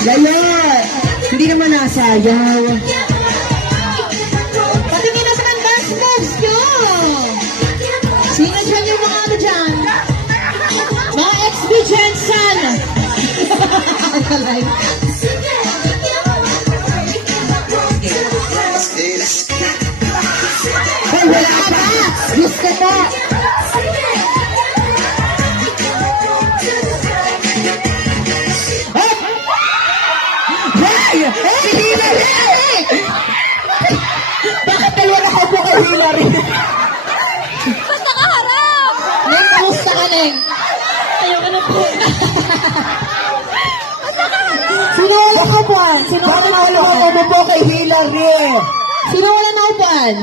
Gayon. Hindi naman nasayaw. Patingin naman ang dance moves nyo. Sino dyan yung mga ano dyan? Mga XB Jensen. Ay, wala ka ba? Diyos ka po. Hey! Si Hillary! Bakit dalawa nakaupo kay Hillary? Ba't nakaharap? Neng, kamusta ka, Neng? Ayoko na po. Sino wala kaupuan? Sino wala kaupuan? Sino wala kaupuan kay Hillary? Sino wala naupuan?